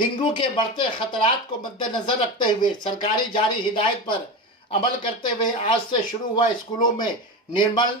Dengue के बढ़ते खतरात को मद्देनजर रखते हुए सरकारी जारी हिदायत पर अमल करते हुए आज से शुरू हुआ स्कूलों में नरमल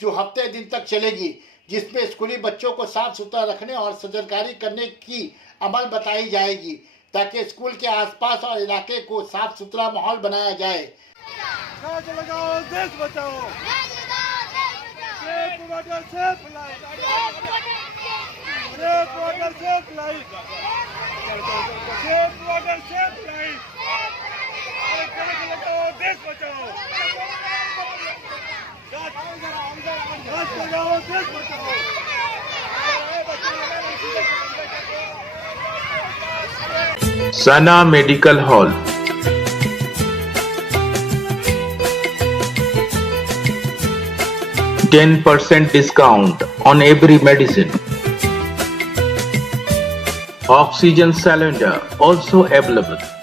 जो हफ्ते दिन तक चलेगी, जिसमें स्कूली बच्चों को साफ सुथरा रखने और सजरकारी करने की अमल बताई जाएगी ताकि स्कूल के आसपास और इलाके को साफ सुथरा माहौल बनाया जाए। देश बचाओ, Sana Medical Hall. %10 discount on every medicine. Oxygen cylinder also available.